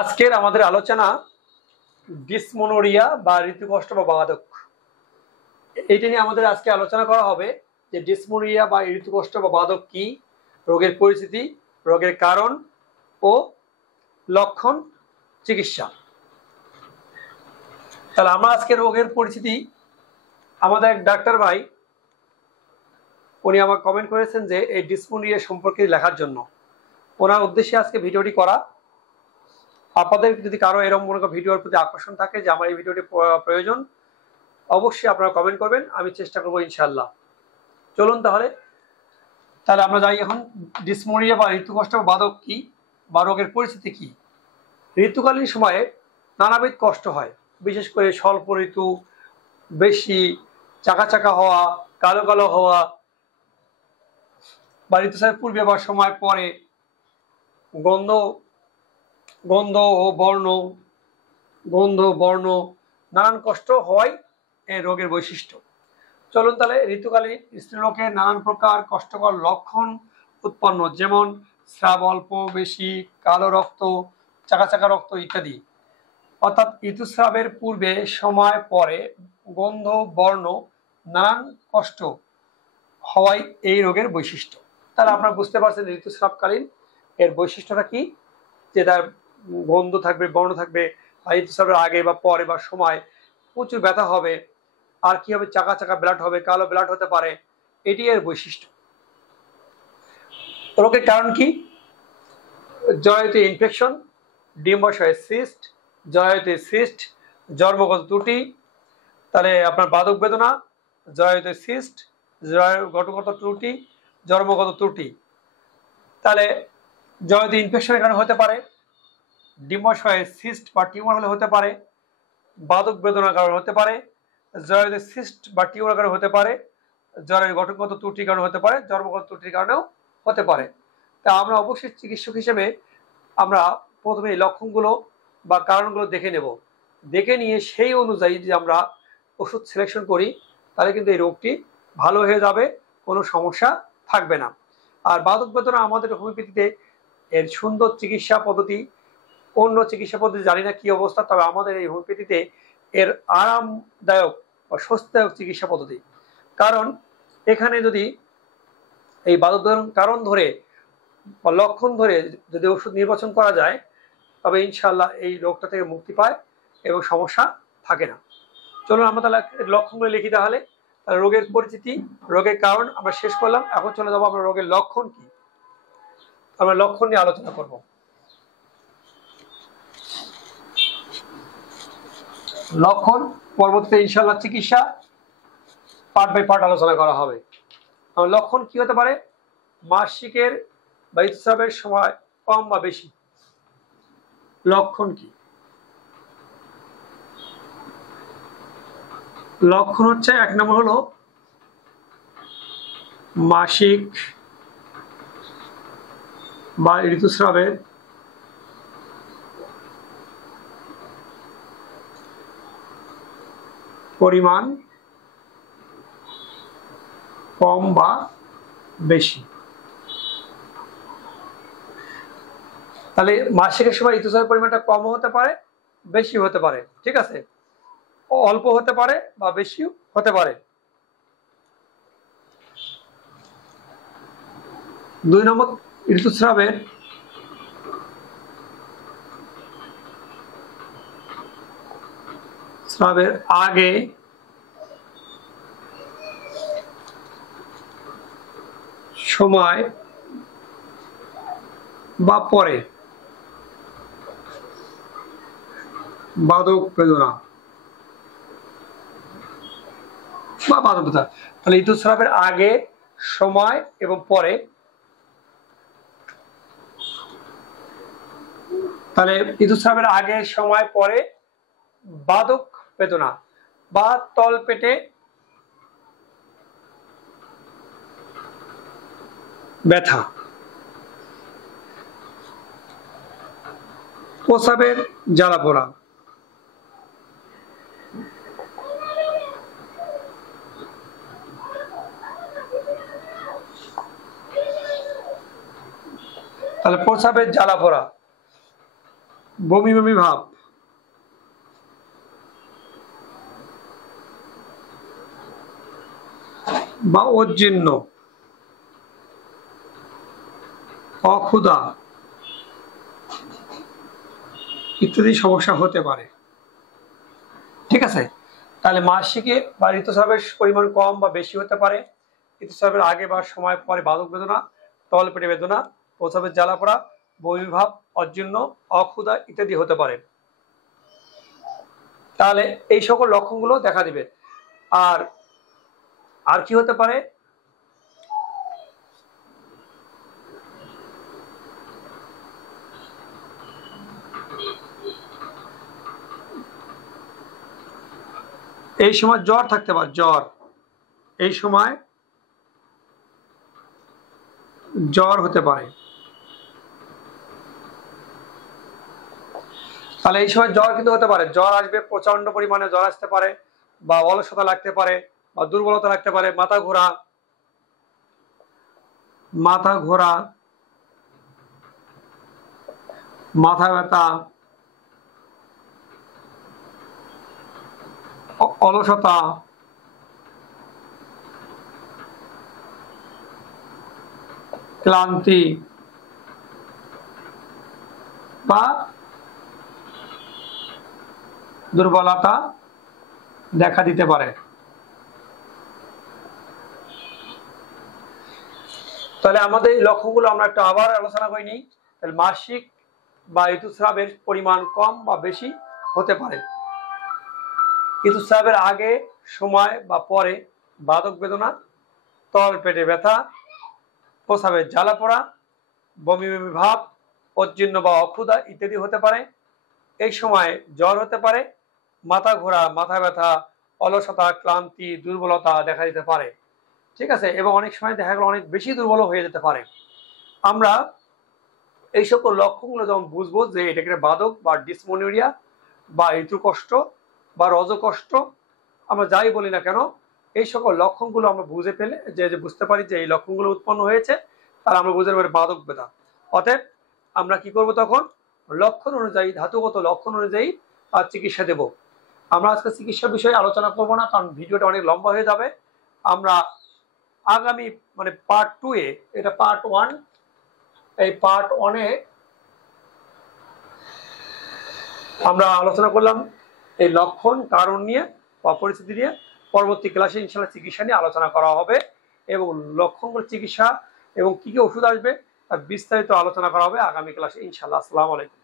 আজকের আমাদের আলোচনা ডিসমোনোরিয়া বা ঋতুকষ্ট বা বাধক। এইটা নিয়ে আমাদের আজকে আলোচনা করা হবে যে ডিসমোনোরিয়া বা ঋতুকষ্ট বা বাধক কি, রোগের পরিস্থিতি, রোগের কারণ ও লক্ষণ, চিকিৎসা। তাহলে আমরা আজকে রোগের পরিস্থিতি, আমাদের এক ডাক্তার ভাই উনি আমাকে কমেন্ট করেছেন যে এই ডিসমোনোরিয়া সম্পর্কে লেখার জন্য। ওনার উদ্দেশ্যে আজকে ভিডিওটি করা। আপনাদের যদি কারো এরকম মনে করেন ভিডিওর প্রতি আকর্ষণ থাকে যে আমার এই ভিডিওটি প্রয়োজন, অবশ্যই আপনারা কমেন্ট করবেন, আমি চেষ্টা করবো ইনশাল্লাহ। চলুন তাহলে আমরা যাই এখন। ডিসমোনিয়া বা ঋতুকষ্ট বা বাধক কি বা রোগের পরিস্থিতি কি। ঋতুকালীন সময়ে নানাবিধ কষ্ট হয়, বিশেষ করে স্বল্প ঋতু, বেশি চাকা চাকা হওয়া, কালো কালো হওয়া, বা ঋতুস্রাবের পূর্বে বা সময় পরে গন্ধ গন্ধ ও বর্ণ নানান কষ্ট হয় এই রোগের বৈশিষ্ট্য। চলুন তাহলে ঋতুকালীন স্ত্রীলোকের নানান প্রকার কষ্টকর লক্ষণ উৎপন্ন, যেমন স্রাব অল্প বেশি, কালো রক্ত, চাকা চাকা রক্ত ইত্যাদি। অর্থাৎ ঋতুস্রাবের পূর্বে সময় পরে গন্ধ বর্ণ নানান কষ্ট হওয়াই এই রোগের বৈশিষ্ট্য। তাহলে আপনারা বুঝতে পারছেন ঋতুস্রাবকালীন এর বৈশিষ্ট্যটা কি, যে তার গন্ধ থাকবে, বর্ণ থাকবে, ঋতুস্রাবের আগে বা পরে বা সময় প্রচুর ব্যথা হবে, আর কি হবে, চাকা চাকা ব্লাড হবে, কালো ব্লাড হতে পারে, এটি এর বৈশিষ্ট্য। রোগের কারণ কি? জরায়ুতে ইনফেকশন, ডিম্বাশয়ে সিস্ট, জরায়ুতে সিস্ট, জন্মগত ত্রুটি, তাহলে আপনার বাধক বেদনা, জরায়ুতে সিস্ট, জরায়ুগত ত্রুটি, জন্মগত ত্রুটি। তাহলে জরায়ুতে ইনফেকশনের কারণে হতে পারে, ডিম্বাশয়ে সিস্ট বা টিউমার হলে হতে পারে, বাধক বেদনার কারণে হতে পারে, জরায়ুতে সিস্ট বা টিউমার কারণে হতে পারে, জরায়ুর গঠনগত ত্রুটির কারণে হতে পারে, জন্মগত ত্রুটির কারণেও হতে পারে। তা আমরা অবশ্যই চিকিৎসক হিসেবে আমরা প্রথমে এই লক্ষণগুলো বা কারণগুলো দেখে নেব, দেখে নিয়ে সেই অনুযায়ী যে আমরা ওষুধ সিলেকশন করি, তাহলে কিন্তু এই রোগটি ভালো হয়ে যাবে, কোনো সমস্যা থাকবে না। আর বাধক বেদনা আমাদের হোমিওপ্যাথিতে এর সুন্দর চিকিৎসা পদ্ধতি, অন্য চিকিৎসা পদ্ধতি জানি না কি অবস্থা, তবে আমাদের এই হোমিওপ্যাথিতে এর আরামদায়ক বা স্বস্তিদায়ক চিকিৎসা পদ্ধতি। কারণ এখানে যদি এই বাধক কারণ ধরে বা লক্ষণ ধরে যদি ওষুধ নির্বাচন করা যায়, তবে ইনশাল্লাহ এই রোগটা থেকে মুক্তি পায় এবং সমস্যা থাকে না। চলুন আমরা তাহলে লক্ষণগুলো লিখি। তাহলে রোগের পরিচিতি, রোগের কারণ আমরা শেষ করলাম, এখন চলে যাবো আমরা রোগের লক্ষণ কি, আমরা লক্ষণ নিয়ে আলোচনা করব। লক্ষণ পরবর্তীতে ইনশাল্লাহ চিকিৎসা পার্ট বাই পার্ট আলোচনা করা হবে। লক্ষণ কি হতে পারে? মাসিকের বা ঋতুস্রাবের সময় কম বা বেশি। লক্ষণ কি? লক্ষণ হচ্ছে, এক নম্বর হলো মাসিক বা ঋতুস্রাবের পরিমাণ কম বা বেশি। তাহলে মাসিকের সময় ঋতুস্রাবের পরিমাণটা কম হতে পারে, বেশি হতে পারে, ঠিক আছে, অল্প হতে পারে বা বেশিও হতে পারে। 2 নম্বর, ঋতুস্রাবের আগে সময় বা পরে বাধক বেদনা বা বাধক বেদনা। তাহলে ঋতুস্রাবের আগে সময় এবং পরে, তাহলে ঋতুস্রাবের আগে সময় পরে বাধক বেদনা বা তলপেটে ব্যথা, প্রস্রাবের জ্বালা পোড়া, তাহলে প্রস্রাবের জ্বালা পোড়া, বমি বমি ভাব, বা অজীর্ণ, অক্ষুধা ইত্যাদি সমস্যা হতে পারে। ঠিক আছে, তাহলে মাসিকে বা ঋতুস্রাবের পরিমাণ কম বা বেশি হতে পারে, ঋতুস্রাবের আগে বা সময় পরে বাদক বেদনা, তলপেটে বেদনা, প্রস্রাবের জ্বালা পড়া, বমিভাব, অজীর্ণ, অক্ষুধা ইত্যাদি হতে পারে। তাহলে এই সকল লক্ষণগুলো দেখা দিবে। আর আর কি হতে পারে? এই সময় জ্বর থাকতে পারে, জ্বর, এই সময় জ্বর হতে পারে। তাহলে এই সময় জ্বর কিন্তু হতে পারে, জ্বর আসবে, প্রচন্ড পরিমাণে জ্বর আসতে পারে, বা অলসতা লাগতে পারে, বা দুর্বলতা লাগতে পারে, মাথা ঘোরা, মাথা ঘোরা, মাথা ব্যথা, অলসতা, ক্লান্তি বা দুর্বলতা দেখা দিতে পারে। তাহলে আমাদের এই লক্ষণগুলো আমরা একটু আবার আলোচনা করে নিই। তাহলে মাসিক বা ঋতুস্রাবের পরিমাণ কম বা বেশি হতে পারে, ঋতুস্রাবের আগে, সময় বা পরে বাদক বেদনা, তল পেটে ব্যথা, প্রস্রাবের জ্বালা পোড়া, বমি বমি ভাব, অজীর্ণ বা অক্ষুধা ইত্যাদি হতে পারে। এই সময় জ্বর হতে পারে, মাথা ঘোরা, মাথা ব্যথা, অলসতা, ক্লান্তি, দুর্বলতা দেখা দিতে পারে। ঠিক আছে, এবং অনেক সময় দেখা গেল অনেক বেশি দুর্বল হয়ে যেতে পারে। আমরা এই সকল লক্ষণগুলো যখন বুঝবো যে এটাকে বাদক বা ডিসমোনিউরিয়া বা ঋতুকষ্ট বা রজকষ্ট, আমরা যাই বলি না কেন, এই সকল লক্ষণগুলো আমরা বুঝে ফেলে যে বুঝতে পারি যে এই লক্ষণগুলো উৎপন্ন হয়েছে, তার আমরা বুঝতে পারি বাদক বেদনা। অতএব আমরা কি করব, তখন লক্ষণ অনুযায়ী, ধাতুগত লক্ষণ অনুযায়ী চিকিৎসা দেব। আমরা আজকে চিকিৎসার বিষয়ে আলোচনা করব না, কারণ ভিডিওটা অনেক লম্বা হয়ে যাবে। আমরা আগামী মানে পার্ট 2 এ, এটা পার্ট 1, এই পার্ট 1 এ আমরা আলোচনা করলাম এই লক্ষণ, কারণ নিয়ে বা পরিস্থিতি নিয়ে। পরবর্তী ক্লাসে ইনশাআল্লাহ চিকিৎসা নিয়ে আলোচনা করা হবে, এবং লক্ষণগুলো চিকিৎসা এবং কি কি ওষুধ আসবে তার বিস্তারিত আলোচনা করা হবে আগামী ক্লাসে ইনশাআল্লাহ। আসসালামু আলাইকুম।